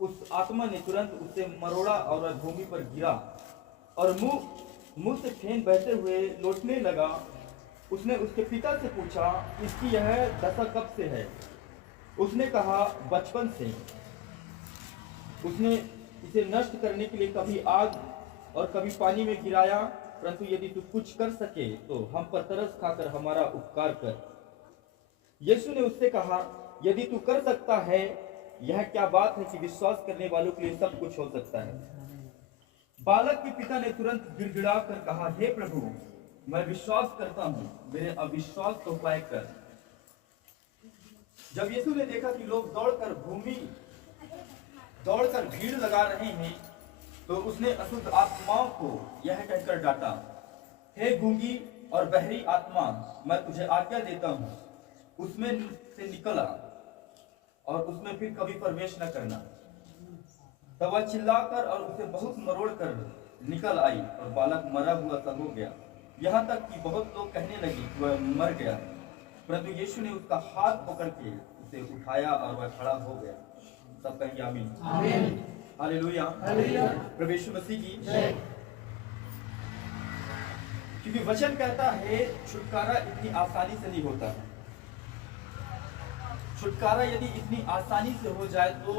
उस आत्मा ने तुरंत उसे मरोड़ा और वह भूमि पर गिरा और मुंह से फेन बहते हुए लौटने लगा। उसने उसके पिता से पूछा, इसकी यह दशा कब से है? उसने कहा, बचपन से। उसने इसे नष्ट करने के लिए कभी आग और कभी पानी में गिराया, परंतु यदि तू कुछ कर सके तो हम पर तरस खाकर हमारा उपकार कर। यीशु ने उससे कहा, यदि तू कर सकता है, यह क्या बात है कि विश्वास करने वालों के लिए सब कुछ हो सकता है। बालक के पिता ने तुरंत गिड़गिड़ा कर कहा, हे प्रभु, मैं विश्वास करता हूं, मेरे अविश्वास को उपाय कर। जब यीशु ने देखा कि लोग दौड़कर भीड़ लगा रहे हैं, तो उसने अशुद्ध आत्माओं को यह कहकर डांटा, हे गूंगी और बहरी आत्मा, मैं तुझे आज्ञा देता हूं, उसमें से निकला और उसमें फिर कभी प्रवेश न करना। तब वह चिल्लाकर और उसे बहुत मरोड़ कर निकल आई और बालक मरा हुआ सा हो गया। यहाँ तक कि बहुत लोग कहने लगे कि वह मर गया, परंतु यीशु ने उसका हाथ पकड़ के उसे उठाया और वह खड़ा हो गया। सब कहिए आमीन। हालेलुया। प्रभु यीशु मसीह की जय। क्योंकि वचन कहता है छुटकारा इतनी आसानी से नहीं होता। छुटकारा यदि इतनी आसानी से हो जाए तो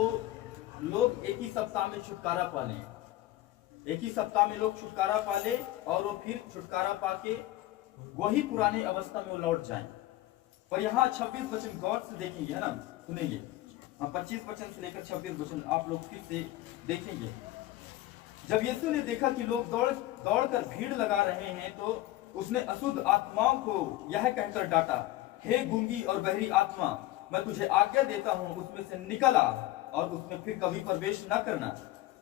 लोग एक ही सप्ताह में छुटकारा पा लें। एक ही सप्ताह में लोग छुटकारा पा ले और वो फिर छुटकारा पाके वही पुराने अवस्था में वो लौट जाएं। पर यहाँ 26 वचन गौर से देखेंगे, है ना, सुनेंगे। हम 25 वचन से लेकर 26 वचन आप लोग फिर से देखेंगे। जब यीशु ने देखा कि लोग दौड़कर भीड़ लगा रहे हैं, तो उसने अशुद्ध आत्माओं को यह कहकर डांटा, हे गूंगी और बहरी आत्मा, मैं तुझे आज्ञा देता हूं, उसमें से निकल आ और उसमें फिर कभी प्रवेश न करना।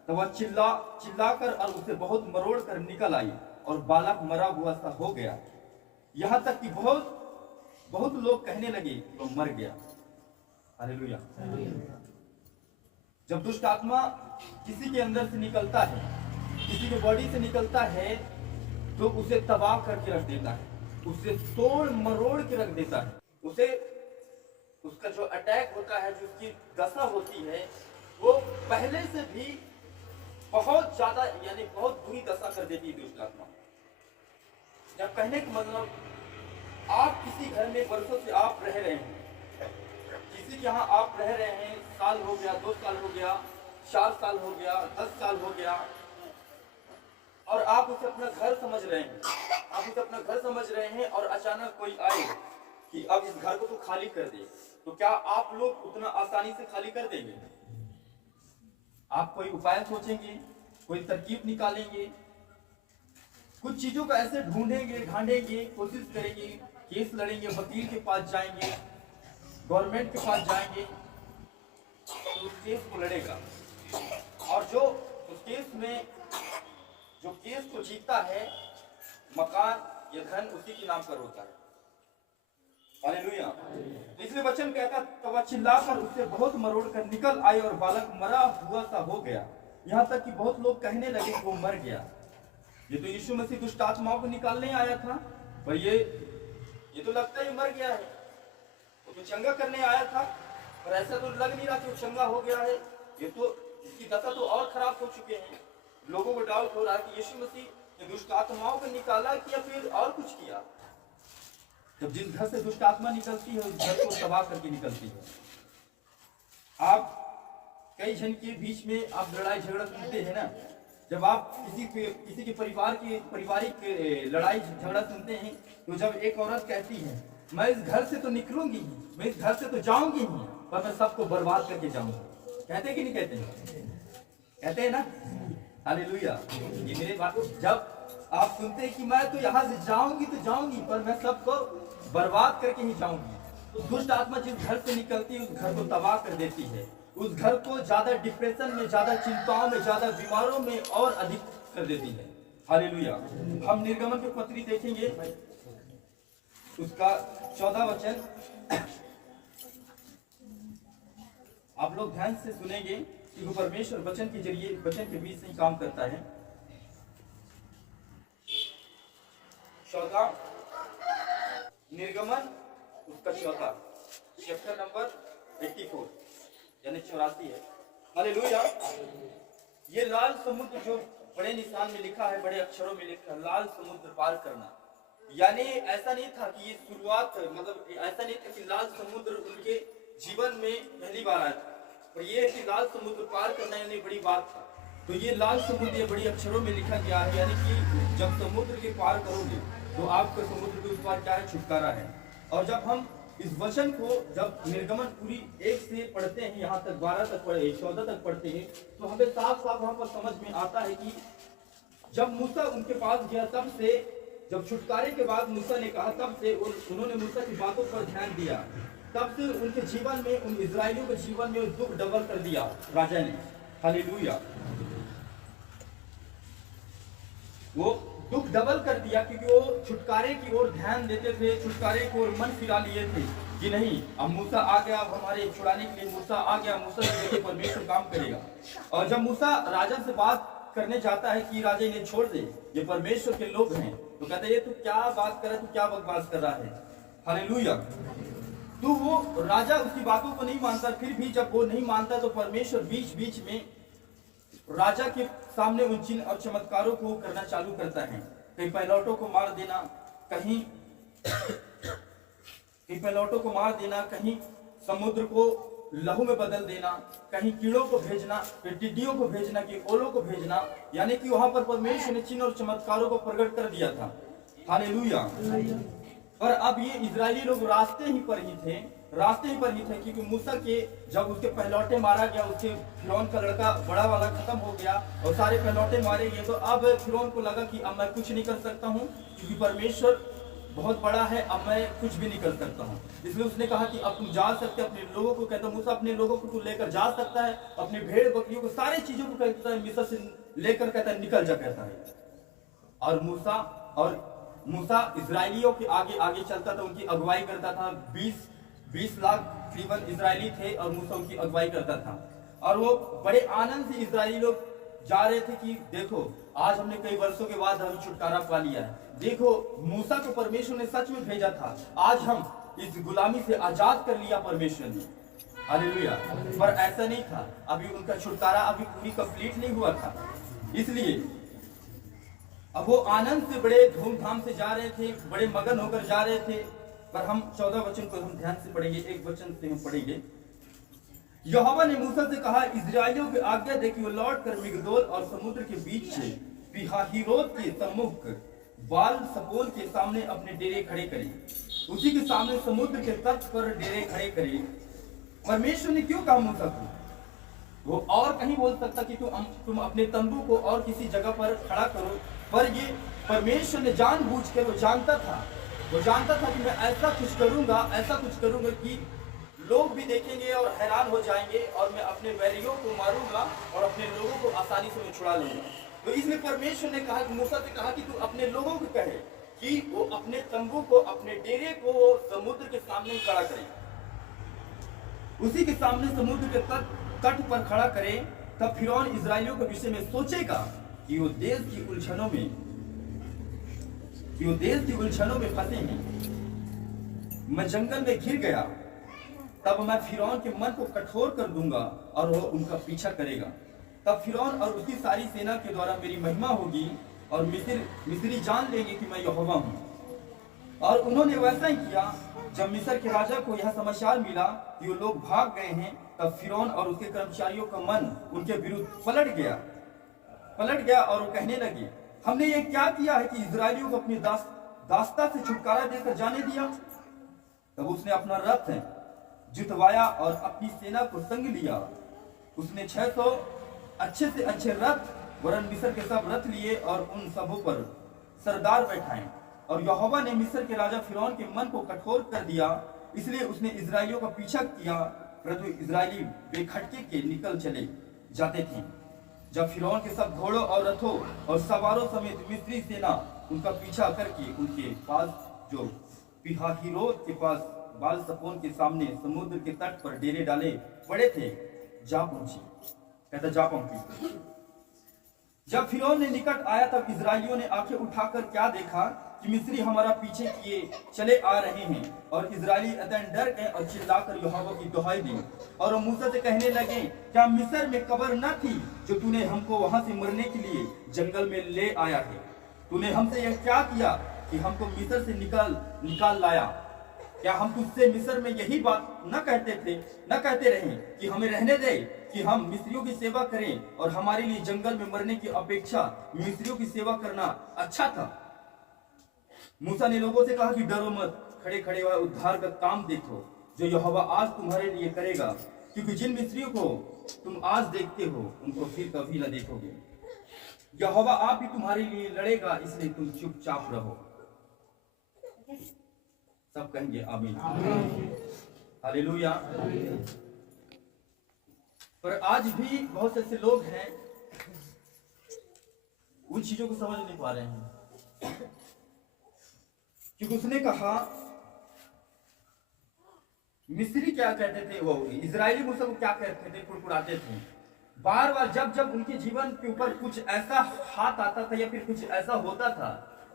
तो वह चिल्लाकर और उसे बहुत मरोड़ कर निकल आई और बालक मरा हुआ सा हो गया। यहाँ तक कि बहुत लोग कहने लगे तो मर गया। हालेलुया। जब दुष्ट आत्मा किसी के अंदर से निकलता है, किसी के बॉडी से निकलता है, तो उसे तबाह करके रख देता है, उसे तोड़ मरोड़ के रख देता है। उसे उसका जो अटैक होता है, जो उसकी दशा होती है, वो पहले से भी बहुत ज्यादा यानी बहुत बुरी दशा कर देती है दुष्ट आत्मा। जब कहने का मतलब, आप किसी घर में वर्षों से आप रह रहे हैं, किसी के यहाँ आप रह रहे हैं, साल हो गया, 2 साल हो गया, 4 साल हो गया, 10 साल हो गया, और आप उसे अपना घर समझ रहे हैं, और अचानक कोई आए कि अब इस घर को तो खाली कर दे, तो क्या आप लोग उतना आसानी से खाली कर देंगे? आप कोई उपाय सोचेंगे, कोई तरकीब निकालेंगे, कुछ चीजों को ऐसे ढूंढेंगे, ढांढेंगे, कोशिश करेंगे, केस लड़ेंगे, वकील के पास जाएंगे, गवर्नमेंट के पास जाएंगे, तो उस केस को लड़ेगा, और जो उस केस में जो केस को जीतता है, मकान या धन उसी के नाम पर होता है। हालेलुया। इसलिए वचन कहता, तब वह चिल्लाकर उससे बहुत मरोड़ कर निकल आई और बालक मरा हुआ सा हो गया। यहाँ तक कि बहुत लोग कहने लगे वो मर गया। ये तो यीशु मसीह दुष्ट आत्माओं को निकालने आया था, पर ये तो लगता है मर गया है। वो तो चंगा करने आया था, पर ऐसा तो लग नहीं रहा कि वो चंगा हो गया है। ये तो इसकी दशा तो और खराब हो चुके हैं। लोगों को डाउट हो रहा है कि यीशु मसीह ने दुष्ट आत्माओं को निकाला कि या फिर और कुछ किया। जब जिस घर से दुष्ट आत्मा निकलती है, उस घर को तबाह करके निकलती है। आप कई जन के बीच में आप लड़ाई झगड़ा सुनते हैं ना, जब आप किसी के पारिवारिक लड़ाई झगड़ा सुनते हैं, तो जब एक औरत कहती है, मैं इस घर से तो निकलूंगी, मैं इस घर से तो जाऊंगी ही, पर मैं सबको बर्बाद करके जाऊंगी। कहते कि नहीं कहते हैं? कहते हैं ना। हालेलुया। ये मेरे बात, जब आप सुनते हैं कि मैं तो यहाँ से जाऊंगी तो जाऊंगी, पर मैं सबको बर्बाद करके ही जाऊंगी, तो दुष्ट आत्मा जिस घर से निकलती है, उस घर को तबाह कर देती है। उस घर को ज्यादा डिप्रेशन में, ज्यादा चिंताओं में, ज्यादा बीमारों में और अधिक कर देती है। हालेलुया। हम निर्गमन की पत्री देखेंगे, उसका 14 वचन, आप लोग ध्यान से सुनेंगे कि वो परमेश्वर वचन के जरिए, वचन के बीच से काम करता है। 14 निर्गमन, उसका 14 चैप्टर नंबर 84 यानी 84 है। हालेलुया। ये लाल समुद्र जो बड़े निशान में लिखा है, बड़े अक्षरों में लिखा है, लाल समुद्र पार करना, यानी ऐसा नहीं था कि ये शुरुआत, मतलब ऐसा नहीं था कि लाल समुद्र उनके जीवन में पहली बार आया था, और ये है कि लाल समुद्र पार करना यानी बड़ी बात था। तो ये लाल समुद्र ये बड़ी अक्षरों में लिखा गया है, यानी कि जब समुद्र के पार करोगे तो आपका समुद्र के उस पार क्या है, छुटकारा है। और जब हम इस वचन को जब निर्गमन पूरी 1 से पढ़ते हैं, यहाँ तक 12 तक पढ़े, 14 तक पढ़ते हैं, तो हमें साफ साफ वहां पर समझ में आता है कि जब मूसा उनके पास गया, तब से, जब छुटकारे के बाद मूसा ने कहा, तब से उन्होंने मूसा की बातों पर ध्यान दिया, तब से उनके जीवन में, उन इजरायलियों के जीवन में दुख डबल कर दिया राजा ने। हालेलुया। वो दुख डबल कर दिया क्योंकि वो छुटकारे की ओर ध्यान देते थे, छुटकारे की ओर मन फिरा लिए थे कि नहीं, अब मूसा आ गया, अब हमारे छुड़ाने के लिए मूसा आ गया, मूसा की जगह परमेश्वर काम करेगा। और जब मूसा राजा से बात करने जाता है कि राजा इन्हें छोड़ दे, ये परमेश्वर के लोग हैं, तो कहते हैं ये तू क्या बात कर रहा है, तू क्या बकवास कर रहा है। हालेलुया। तो वो राजा उसकी बातों को नहीं मानता, फिर भी जब वो नहीं मानता तो परमेश्वर बीच बीच में राजा के सामने उन चिन्ह और चमत्कारों को करना चालू करता है। कहीं पहिलौठों को मार देना, कहीं पहिलौठों को मार देना, कहीं समुद्र को लहू में बदल देना, कहीं कीड़ों को भेजना, फिर टिड्डियों को भेजना, कि ओलों को भेजना, यानी कि वहां पर परमेश्वर ने चिन्ह और चमत्कारों को प्रकट कर दिया था। हालेलुया। पर अब ये इजरायली लोग रास्ते ही पर ही थे, क्योंकि मूसा के जब उसके पहलौटे मारा गया, उसके फिरौन का लड़का बड़ा वाला खत्म हो गया और सारे पहलौटे मारे गए, तो अब फिरौन को लगा कि अब मैं कुछ नहीं कर सकता हूँ, क्योंकि परमेश्वर बहुत बड़ा है, अब मैं कुछ भी नहीं कर सकता हूँ। इसलिए उसने कहा कि अब तुम जा सकते, अपने लोगों को, कहता मूसा अपने लोगों को तू लेकर जा सकता है, अपने भेड़ बकरियों को, सारी चीजों को कहता है मिस्र से लेकर, कहता है निकल जा, कहता है। और मूसा इजरायलियों के आगे आगे चलता था, उनकी अगुवाई करता था। 20 लाख तकरीबन इजरायली थे और मूसा उनकी अगुवाई करता था। और वो बड़े आनंद से इजरायली लोग जा रहे थे कि देखो आज हमने कई वर्षों के बाद हम छुटकारा पा लिया है, देखो मूसा को परमेश्वर ने सच में भेजा था, आज हम इस गुलामी से आजाद कर लिया परमेश्वर ने। हालेलुया। पर ऐसा नहीं था, अभी उनका छुटकारा अभी पूरी कंप्लीट नहीं हुआ था। इसलिए अब वो आनंद से बड़े धूमधाम से जा रहे थे, बड़े मगन होकर जा रहे थे। पर हम 14 वचन को हम ध्यान से पढ़ेंगे, एक वचन से हम पढ़ेंगे। यहोवा ने मूसा से कहा, इजराइलियों की आज्ञा दे कि वो लौट कर मिगदोल और समुद्र के बीच से पीहाहिरोत के सम्मुख बाल सपोन के सामने अपने डेरे खड़े करे, उसी के सामने समुद्र के तट पर डेरे खड़े करे। परमेश्वर ने क्यों कहा मूसा को? वो और कहीं बोल सकता कि तुम अपने तंबू को और किसी जगह पर खड़ा करो, पर ये परमेश्वर ने जानबूझकर, वो जानता था कि मैं ऐसा कुछ करूंगा कि लोग भी देखेंगे और हैरान हो जाएंगे, और मैं अपने वैरियों को मारूंगा और अपने लोगों को आसानी से मैं छुड़ा लूंगा। तो इसलिए परमेश्वर ने कहा, मूसा से कहा कि तू अपने लोगों को कहे कि वो अपने तंबू को, अपने डेरे को समुद्र के सामने खड़ा करे, उसी के सामने समुद्र के तट पर खड़ा करे। तब फिरौन इजराइलियों के विषय में सोचेगा कि वो देश की उलझनों में फंसे हैं। मैं जंगल में घिर गया, तब मैं फिरौन के मन को कठोर कर दूंगा और वह उनका पीछा करेगा। तब फिरौन और उसकी सारी सेना के द्वारा मेरी महिमा होगी और मिस्री जान लेंगे कि मैं यहोवा हूँ। और उन्होंने वैसा ही किया। जब मिस्र के राजा को यह समाचार मिला कि वो लोग भाग गए हैं, तब फिरौन और उसके कर्मचारियों का मन उनके विरुद्ध पलट गया और वो कहने लगे, हमने ये क्या किया है कि इजरायलियों को अपनी दास्ता से छुटकारा देकर जाने दिया। तब उसने अपना रथ जुतवाया और अपनी सेना को संग लिया। उसने 600 अच्छे से अच्छे रथ वरन मिस्र के सब रथ लिए और उन सबों पर सरदार बैठाए। और यहोवा ने मिस्र के राजा फिरौन के मन को कठोर कर दिया, इसलिए उसने इजरायलियों का पीछा किया, परंतु इजरायली बेखटके के निकल चले जाते थे। जब फिरौन के सब घोड़ों और रथों और सवारों समेत मिस्री सेना उनका पीछा करके उनके पास जो पीहाहिरोत के पास बाल सपोन के सामने समुद्र के तट पर डेरे डाले पड़े थे, जा पहुंची। जब फिरौन ने निकट आया, तब इजरायलियों ने आंखें उठाकर क्या देखा कि मिस्री हमारा पीछे किए चले आ रहे हैं। और इजरायली अतन डर गए और चिल्लाकर यहोवा की दुहाई दी। और वो मूसा से कहने लगे, क्या मिस्र में कब्र न थी जो तूने हमको वहां से मरने के लिए जंगल में ले आया है? तूने हमसे यह क्या किया कि हमको मिस्र से निकाल लाया? क्या हम तुझसे मिस्र में यही बात न कहते रहे कि हमें रहने दे, कि हम मिस्रियों की सेवा करें, और हमारे लिए जंगल में मरने की अपेक्षा मिस्रियों की सेवा करना अच्छा था? मूसा ने लोगों से कहा कि डरो मत, खड़े खड़े हुए उद्धार का काम देखो जो यहोवा आज तुम्हारे लिए करेगा, क्योंकि जिन मिस्रियों को तुम आज देखते हो उनको फिर कभी न देखोगे। यहोवा आप ही तुम्हारे लिए लड़ेगा, इसलिए तुम चुपचाप रहो। सब कहेंगे आमीन। हालेलुया। पर आज भी बहुत से ऐसे लोग हैं उन चीजों को समझ नहीं पा रहे हैं, क्योंकि उसने कहा मिस्री क्या कहते थे, वो इजरायली मूसा को क्या कहते थे, कुड़कुड़ाते थे। बार बार जब उनके जीवन के ऊपर कुछ ऐसा हाथ आता था या फिर कुछ ऐसा होता था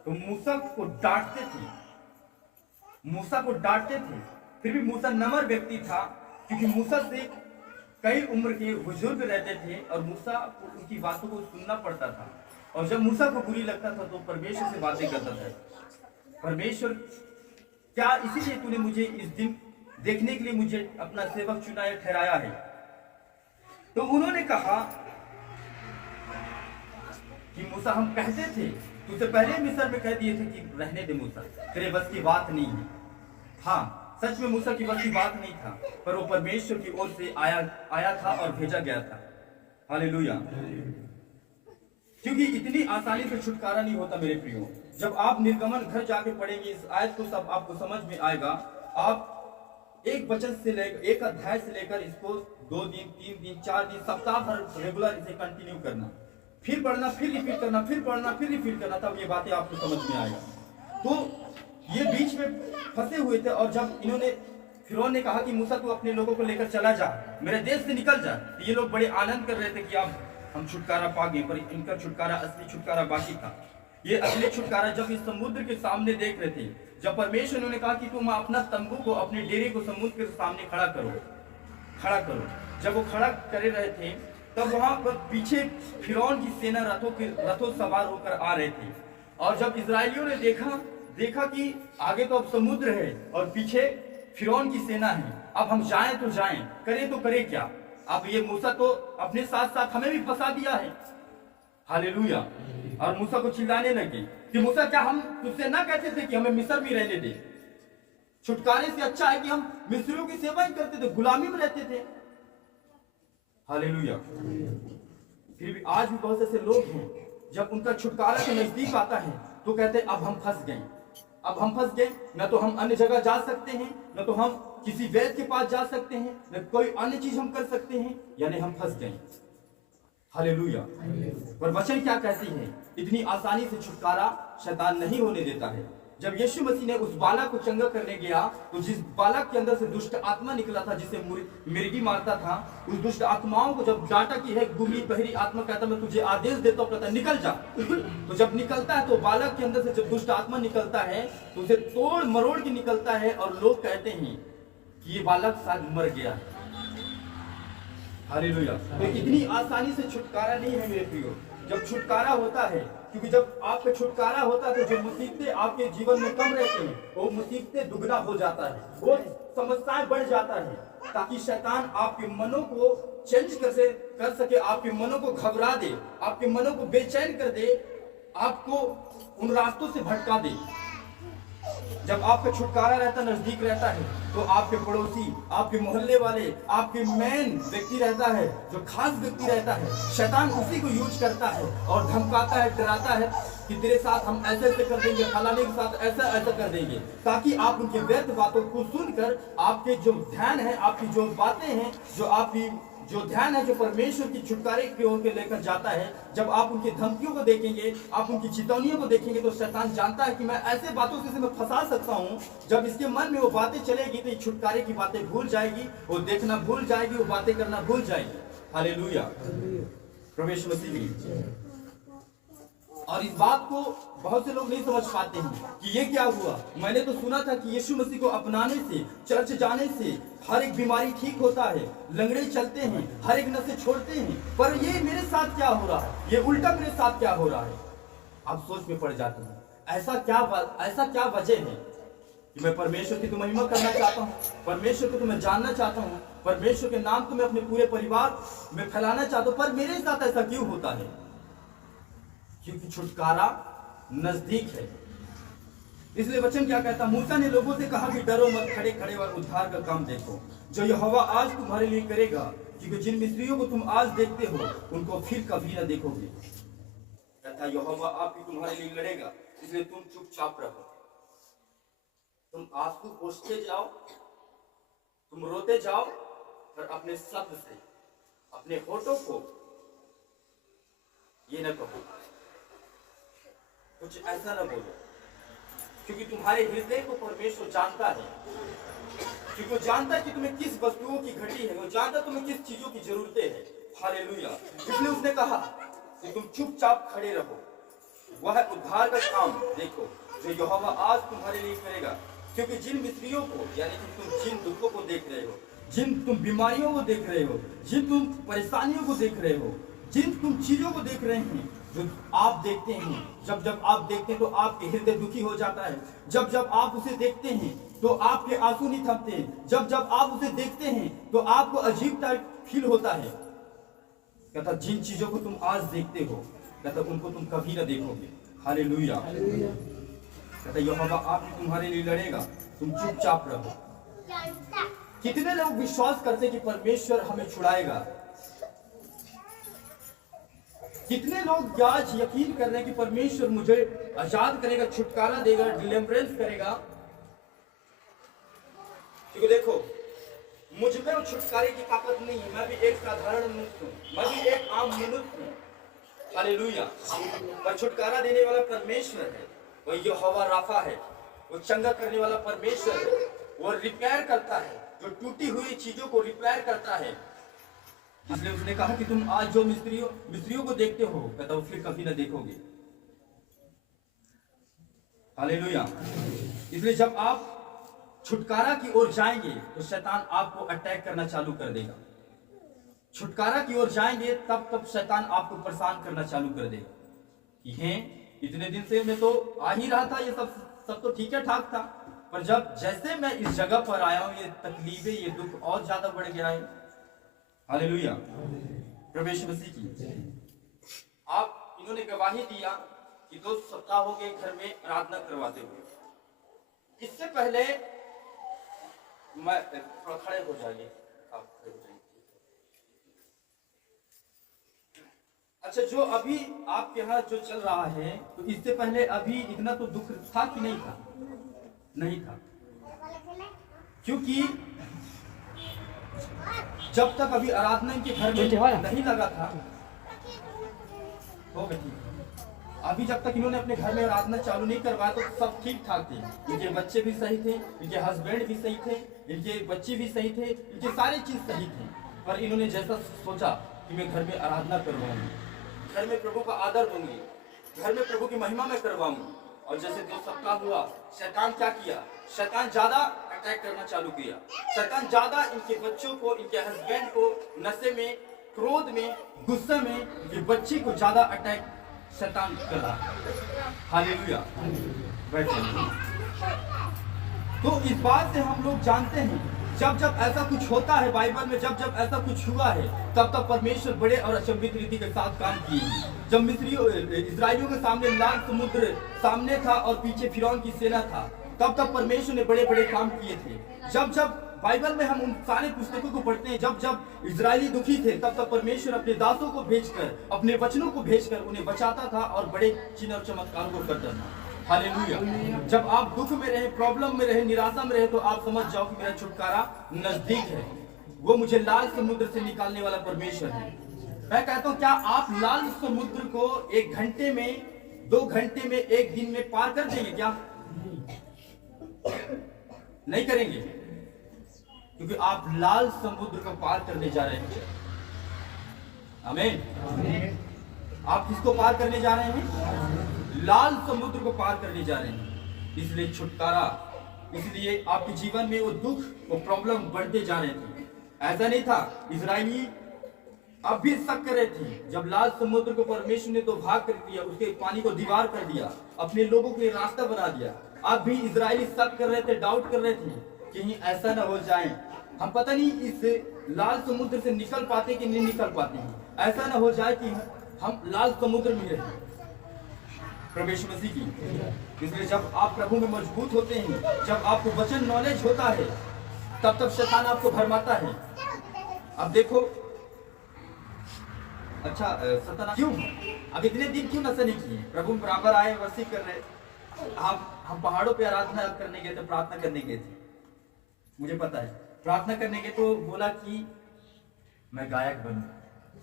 तो मूसा को डांटते थे। फिर भी मूसा नम्र व्यक्ति था, क्योंकि मूसा से कई उम्र के बुजुर्ग रहते थे और मूसा को उनकी बातों को सुनना पड़ता था। और जब मूसा को बुरी लगता था तो परमेश्वर से बातें करता था, परमेश्वर क्या इसीलिए तूने मुझे इस दिन देखने के लिए मुझे अपना सेवक चुनाया ठहराया है? तो उन्होंने कहा कि मूसा हम कहते थे, तुझसे पहले मिस्र में कह दिए थे कि रहने दे मूसा, तेरे बस की बात नहीं है। हाँ, सच में मूसा की बस की बात नहीं था, पर वो परमेश्वर की ओर से आया था और भेजा गया था। हालेलुया। क्योंकि इतनी आसानी से छुटकारा नहीं होता मेरे प्रियो। जब आप निर्गमन घर जाके पढ़ेंगे इस आयत को, सब आपको समझ में आएगा। आप एक वचन से लेकर, एक अध्याय से लेकर इसको 2 दिन, 3 दिन, 4 दिन, सप्ताह भर रेगुलर इसे कंटिन्यू करना, फिर पढ़ना, फिर रिपीट करना, फिर पढ़ना, फिर रिपीट करना, तब ये बातें आपको समझ में आएगा। तो ये बीच में फंसे हुए थे, और जब इन्होंने फिरौन ने कहा कि मूसा तू अपने लोगों को लेकर चला जा, मेरे देश से निकल जा, तो ये लोग बड़े आनंद कर रहे थे कि अब हम छुटकारा पा गए। पर इनका छुटकारा, असली छुटकारा बाकी था। ये असली छुटकारा जब इस समुद्र के सामने देख रहे थे, जब परमेश्वर ने कहा कि तुम अपना तंबू को, अपने डेरे को समुद्र के सामने खड़ा करो। जब वो खड़ा करे रहे थे तब वहां पर पीछे फिरौन की सेना रथों सवार होकर आ रहे थे। और जब इजरायलियों ने देखा कि आगे तो अब समुद्र है और पीछे फिरौन की सेना है, अब हम जाएं तो जाएं, करें तो करें क्या? अब ये मूसा तो अपने साथ साथ हमें भी फंसा दिया है। हालेलुया। और मूसा को चिल्लाने लगे कि मूसा, क्या हम तुझसे ना कहते थे कि हमें मिस्र में रहने दे? छुटकारे से अच्छा है कि हम मिस्रियों की सेवा ही करते थे, गुलामी में रहते थे। हालेलुया। फिर भी आज भी बहुत ऐसे लोग हैं, जब उनका छुटकारा के नजदीक आता है तो कहते हैं अब हम फंस गए, न तो हम अन्य जगह जा सकते हैं, न तो हम किसी वैद्य के पास जा सकते हैं, न कोई अन्य चीज हम कर सकते हैं, यानी हम फंस गए। हालेलुया। पर वचन क्या कहती है? इतनी आसानी से छुटकारा शैतान नहीं होने देता है। जब यीशु मसीह ने उस बालक को चंगा करने गया तो जिस बालक के अंदर से दुष्ट आत्मा निकला था, जिसे मिर्गी मारता था, उस दुष्ट आत्माओं को जब डांटा कि है गुमी बहरी आत्मा, कहता मैं तुझे आदेश देता हूं, कहता निकल जा। तो जब निकलता है तो बालक के अंदर से जब दुष्ट आत्मा निकलता है तो उसे तोड़ मरोड़ के निकलता है, और लोग कहते हैं कि ये बालक शायद मर गया है। हालेलुया। तो इतनी आसानी से छुटकारा नहीं है मेरे प्रियो। जब छुटकारा होता है, क्योंकि जब आपका छुटकारा होता है तो जो मुसीबतें आपके जीवन में कम रहती हैं वो मुसीबतें दुगना हो जाता है, वो समस्याएं बढ़ जाता है, ताकि शैतान आपके मनों को चेंज कर सके, आपके मनों को घबरा दे, आपके मनों को बेचैन कर दे, आपको उन रास्तों से भटका दे। जब आपका छुटकारा रहता, नजदीक रहता है, तो आपके पड़ोसी, आपके मोहल्ले वाले, आपके मेन व्यक्ति रहता है, जो खास व्यक्ति रहता है, शैतान उसी को यूज करता है और धमकाता है, डराता है कि तेरे साथ हम ऐसे ऐसे कर देंगे, फलाने के साथ ऐसा ऐसा कर देंगे, ताकि आप उनके व्यर्थ बातों को सुनकर आपके जो ध्यान है, आपकी जो बातें हैं, जो ध्यान है, जो परमेश्वर की छुटकारे की ओर लेकर जाता है, जब आप उनकी धमकियों को देखेंगे, आप उनकी चेतावनियों को देखेंगे, तो शैतान जानता है कि मैं ऐसे बातों से मैं फंसा सकता हूं। जब इसके मन में वो बातें चलेगी तो ये छुटकारे की बातें भूल जाएगी, वो देखना भूल जाएगी, वो बातें करना भूल जाएगी। हालेलुया। प्रभु यीशु मसीह। और इस बात को बहुत से लोग नहीं समझ पाते हैं कि ये क्या हुआ। मैंने तो सुना था कि यीशु मसीह को अपनाने से, चर्च जाने से हर एक बीमारी ठीक होता है, लंगड़े चलते हैं, हर एक नशे छोड़ते हैं, पर ये मेरे साथ क्या हो रहा है, ये उल्टा मेरे साथ क्या हो रहा है। आप सोच में पड़ जाते हैं, ऐसा क्या वजह है कि मैं परमेश्वर की तो महिमा करना चाहता हूँ, परमेश्वर को तो मैं जानना चाहता हूँ, परमेश्वर के नाम को मैं अपने पूरे परिवार में फैलाना चाहता हूँ, पर मेरे साथ ऐसा क्यों होता है? क्योंकि छुटकारा नजदीक है। इसलिए वचन क्या कहता, मूसा ने लोगों से कहा कि डरो मत, खड़े खड़े और उद्धार का काम देखो जो यहोवा आज तुम्हारे लिए करेगा, क्योंकि जिन मिस्रियों को तुम आज देखते हो उनको फिर कभी न देखोगे। कहता यहोवा आप ही तुम्हारे लिए लड़ेगा, इसलिए तुम चुपचाप रहो। तुम आंसू पोंछते जाओ, तुम रोते जाओ, पर अपने शब्द से, अपने होठों को ये न कहो, कुछ ऐसा न बोलो, क्योंकि तुम्हारे हृदय को परमेश्वर जानता है, क्योंकि वो जानता है कि तुम्हें किस वस्तुओं की घटी है, वो जानता है तुम्हें किस चीजों की जरूरतें है। हालेलुया। इसलिए उसने कहा कि तुम चुपचाप खड़े रहो, वह उद्धार का काम देखो जो यहोवा आज तुम्हारे लिए करेगा, क्योंकि जिन मिस्रियों को, यानी कि तुम जिन दुखों को देख रहे हो, जिन तुम बीमारियों को देख रहे हो, जिन तुम परेशानियों को देख रहे हो, जिन तुम चीजों को देख रहे हैं, जो आप देखते हैं, जब आप देखते हैं तो आपके हृदय दुखी हो जाता है, जब आप उसे देखते हैं तो आपके आंसू नहीं थमते, जब आप उसे देखते हैं तो आपको अजीब टाइप फील होता है। कहता जिन चीजों को तुम आज देखते हो, कहता उनको तुम कभी ना देखोगे। हालेलुया। कहता यहोवा आप तुम्हारे लिए लड़ेगा, तुम चुपचाप रहो। कितने लोग विश्वास करते कि परमेश्वर हमें छुड़ाएगा? कितने लोग आज यकीन कर रहे हैं कि परमेश्वर मुझे आजाद करेगा, छुटकारा देगा, डिलीवरेंस करेगा? क्योंकि देखो, मुझ में वो छुटकारे की ताकत नहीं है, मैं भी एक साधारण मनुष्य हूँ, मैं भी एक आम मनुष्य हूँ। हालेलुया। पर छुटकारा देने वाला परमेश्वर है, वो यहोवा राफा है, वो चंगा करने वाला परमेश्वर है, वो रिपेयर करता है, जो टूटी हुई चीजों को रिपेयर करता है। इसलिए उसने कहा कि तुम आज जो मिस्रियों को देखते हो, कहता वो फिर कभी ना देखोगे। हालेलुया। इसलिए जब आप छुटकारा की ओर जाएंगे तो शैतान आपको अटैक करना चालू कर देगा। छुटकारा की ओर जाएंगे तब शैतान आपको परेशान करना चालू कर देगा कि हैं इतने दिन से मैं तो आ ही रहा था, ये सब तो ठीक है ठाक था, पर जैसे मैं इस जगह पर आया हूं, ये तकलीफें, ये दुख और ज्यादा बढ़ गया है। हालेलुया। प्रभु यीशु मसीह की। आप इन्होंने गवाही दिया कि 2 सप्ताह हो गए घर में आराधना करवाते हुए। इससे पहले मैं थोड़ा खड़े हो जाइए, आप खड़े हो जाइए। अच्छा, जो अभी आपके यहाँ जो चल रहा है, तो इससे पहले अभी इतना तो दुख था कि नहीं था? नहीं था, क्योंकि जब तक अभी आराधना के घर में नहीं लगा था, हो गई। अभी जब तक इन्होंने अपने घर में आराधना चालू नहीं करवाया तो सब ठीक ठाक थे, इनके बच्चे भी सही थे, इनके हस्बैंड भी सही थे, इनके बच्चे भी सही थे, इनके सारी चीज सही थी। पर इन्होंने जैसा सोचा कि मैं घर में आराधना करवाऊंगी, घर में प्रभु का आदर दूंगी, घर में प्रभु की महिमा में करवाऊंगी, और जैसे 2 सप्ताह हुआ, शैतान क्या किया? शैतान ज्यादा अटैक करना चालू किया। शैतान ज्यादा इनके बच्चों को, इनके हस्बैंड को नशे में, क्रोध में, गुस्से में, ये बच्ची को ज्यादा अटैक शैतान कर रहा है। हालेलुया। तो इस बात से हम लोग जानते हैं, जब ऐसा कुछ होता है बाइबल में, जब ऐसा कुछ हुआ है, तब परमेश्वर बड़े और अचंभित रीति के साथ काम किए। जब मिस्रियों, इजराइलियों के सामने लाल समुद्र सामने था और पीछे फिरौन की सेना था, तब परमेश्वर ने बड़े बड़े काम किए थे। जब बाइबल में हम उन सारे पुस्तकों को पढ़ते हैं, जब इजरायली दुखी थे, तब परमेश्वर अपने दासों को भेजकर, अपने वचनों को भेजकर उन्हें बचाता था और बड़े चिन्ह और चमत्कारों को करता था। हालेलुया। जब आप दुख में रहे, प्रॉब्लम में रहे, निराशा में रहे, तो आप समझ जाओ कि मेरा छुटकारा नजदीक है। वो मुझे लाल समुद्र से निकालने वाला परमेश्वर है। मैं कहता हूँ, क्या आप लाल समुद्र को 1 घंटे में, 2 घंटे में, 1 दिन में पार कर देंगे? क्या नहीं करेंगे? क्योंकि आप लाल समुद्र को पार करने जा रहे हैं। आमीन। आप किसको पार करने जा रहे हैं? लाल समुद्र को पार करने जा रहे हैं। इसलिए छुटकारा, इसलिए आपके जीवन में वो दुख, वो प्रॉब्लम बढ़ते जा रहे थे। ऐसा नहीं था, इजरायली अब भी शक कर रहे थे। जब लाल समुद्र को परमेश्वर ने तो भाग कर दिया, उसके पानी को दीवार कर दिया, अपने लोगों के लिए रास्ता बना दिया, अब भी इजरायली शक कर रहे थे, डाउट कर रहे थे कहीं ऐसा ना हो जाए, हम पता नहीं इस लाल समुद्र से निकल पाते कि नहीं निकल पाते हैं, ऐसा ना हो जाए कि हम लाल समुद्र में रहे। प्रभु मसीह की। इसलिए जब आप प्रभु में मजबूत होते हैं, जब आपको वचन नॉलेज होता है, तब शैतान आपको भरमाता है। अब देखो, अच्छा सतना क्यों, अब इतने दिन क्यों नशा नहीं किए? प्रभु बराबर आए, वर्षिप कर रहे। हम पहाड़ों पे आराधना करने गए थे, प्रार्थना करने गए थे, मुझे पता है, प्रार्थना करने गए तो बोला कि मैं गायक बनूं,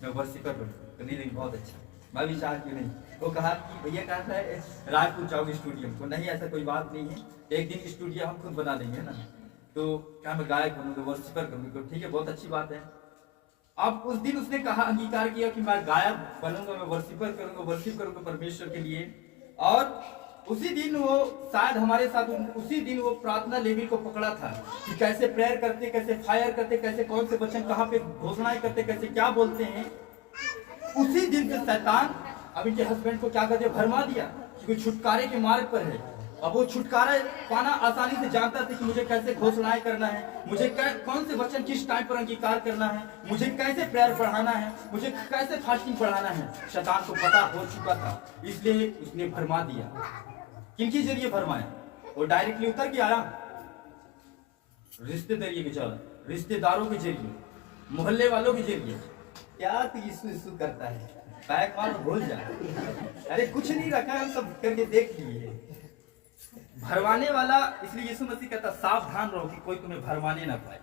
मैं वर्षिपर बनूं। तो नहीं, बहुत अच्छा, मैं भी चाह क्यों नहीं। वो कहा कि भैया कहा था रायपुर जाओगे स्टूडियो को, नहीं ऐसा कोई बात नहीं है, एक दिन स्टूडियो हम खुद बना देंगे ना। तो क्या मैं गायक बनूंगा, वर्षिपर करूंगा, तो ठीक है, बहुत अच्छी बात है। अब उस दिन उसने कहा, अंगीकार किया कि मैं गायक बनूंगा, मैं वर्षिपर करूंगा, वर्षिप करूंगा परमेश्वर के लिए। और उसी दिन वो शायद हमारे साथ, उसी दिन वो प्रार्थना लेवल को पकड़ा था कि कैसे प्रेयर करते, कैसे फायर करते, कैसे कौन से वचन कहाँ पे घोषणाएं करते, कैसे क्या बोलते हैं। उसी दिन से शैतान अब इनके हस्बैंड को क्या करते, भरमा दिया कि छुटकारे के मार्ग पर है। अब वो छुटकारा पाना आसानी से जानता था कि मुझे कैसे घोषणाएं करना है, मुझे कौन से वचन किस टाइम पर अंगीकार करना है, मुझे कैसे प्रेयर पढ़ाना है, मुझे कैसे फास्टिंग पढ़ाना है। शैतान को पता हो चुका था, इसलिए उसने भरमा दिया। किनके जरिए भरमाया? वो डायरेक्टली उतर के आया, रिश्तेदारों के जरिए, मोहल्ले वालों के जरिए। क्या तू यीशु करता है, पैक मार भूल जा, अरे कुछ नहीं रखा है, हम सब करके देख लिए। भरमाने वाला, इसलिए यीशु मसीह कहता सावधान रहो कि कोई तुम्हें भरमाने ना पाए।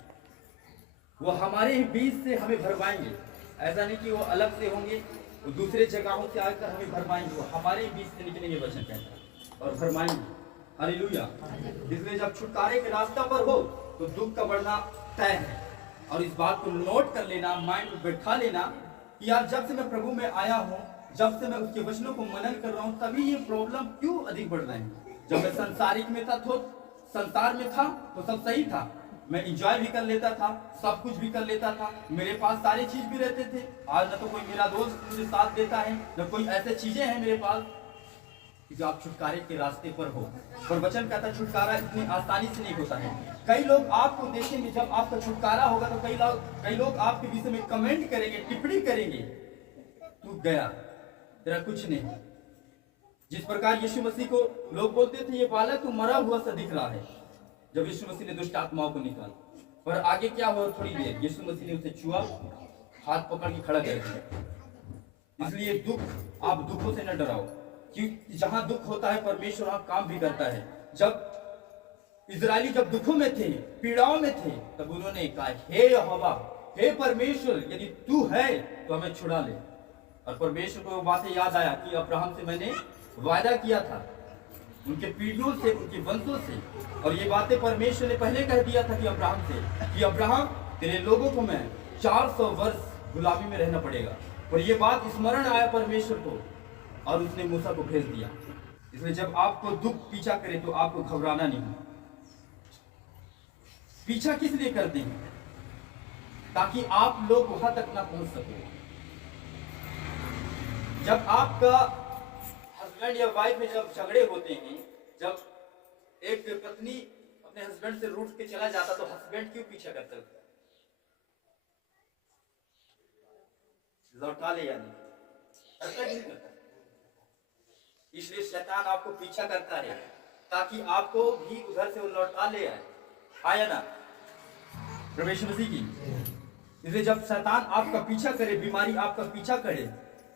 वो हमारे ही बीच से हमें भरमाएंगे, ऐसा नहीं कि वो अलग से होंगे, वो दूसरे जगहों से आकर हमें भरमाएंगे, वो हमारे ही बीच से निकलेंगे वचन कहता है और भरमाएंगे। हालेलुया। इसलिए जब छुटकारे के रास्ता पर हो तो दुख का बढ़ना तय है। और इस बात को नोट कर लेना, माइंड में बैठा लेना कि यार जब से मैं प्रभु में आया हूँ, जब से मैं उसके वचनों को मनन कर रहा हूँ, तभी ये प्रॉब्लम क्यों अधिक बढ़ रहे हैं। जब मैं संसारिक में था, तो संसार में था तो सब सही था, मैं एंजॉय भी कर लेता था, सब कुछ भी कर लेता था, मेरे पास सारी चीज भी रहते थे। आज न तो कोई मेरा दोस्त मुझे साथ देता है, न कोई ऐसे चीजें हैं मेरे पास। जो आप छुटकारे के रास्ते पर हो, पर वचन कहता छुटकारा इतनी आसानी से नहीं होता है। कई लोग आपको देखेंगे, जब आपका छुटकारा होगा तो कई लोग आपके विषय में कमेंट करेंगे, टिप्पणी करेंगे, तू गया, तेरा कुछ नहीं। जिस प्रकार यीशु मसीह को लोग बोलते थे ये बालक तो मरा हुआ सा दिख रहा है, जब यीशु मसीह ने दुष्ट आत्माओं को निकाला, पर आगे क्या हुआ, थोड़ी देर यीशु मसीह ने उसे छुआ, हाथ पकड़ के खड़ा कर दिया। इसलिए दुख, आप दुखों से न डराओ, क्योंकि जहां दुख होता है परमेश्वर वहां काम भी करता है। जब इजरायली जब दुखों में थे, पीड़ाओं में थे, तब उन्होंने कहा हे यहोवा, हे परमेश्वर, यदि तू है तो हमें छुड़ा ले। और परमेश्वर को बातें याद आया कि अब्राहम से मैंने वायदा किया था, उनके पीढ़ियों से, उनके वंशों से। और ये बातें परमेश्वर ने पहले कह दिया था कि अब्राहम से, कि अब्राहम तेरे लोगों को मैं 400 वर्ष गुलामी में रहना पड़ेगा। और ये बात स्मरण आया परमेश्वर को, और उसने मूसा को भेज दिया। इसलिए जब आपको दुख पीछा करे तो आपको घबराना नहीं। पीछा किस लिए करते हैं? ताकि आप लोग वहां तक ना पहुंच सके। जब आपका हस्बैंड या वाइफ में जब झगड़े होते हैं, जब एक पत्नी अपने हस्बैंड से रूठ के चला जाता तो हस्बैंड क्यों पीछा करता है? लौटा ले, यानी ऐसा नहीं करता। इसलिए शैतान आपको पीछा करता है ताकि आपको भी उधर से वो लौटा ले आए। आया ना प्रभु मसीह की। इसलिए जब शैतान आपका पीछा करे, बीमारी आपका पीछा करे,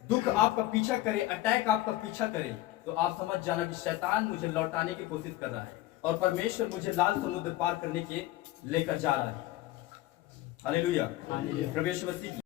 दुख आपका पीछा करे, अटैक आपका पीछा करे, तो आप समझ जाना कि शैतान मुझे लौटाने की कोशिश कर रहा है और परमेश्वर मुझे लाल समुद्र पार करने के लेकर जा रहा है। हालेलुया। प्रभु मसीह।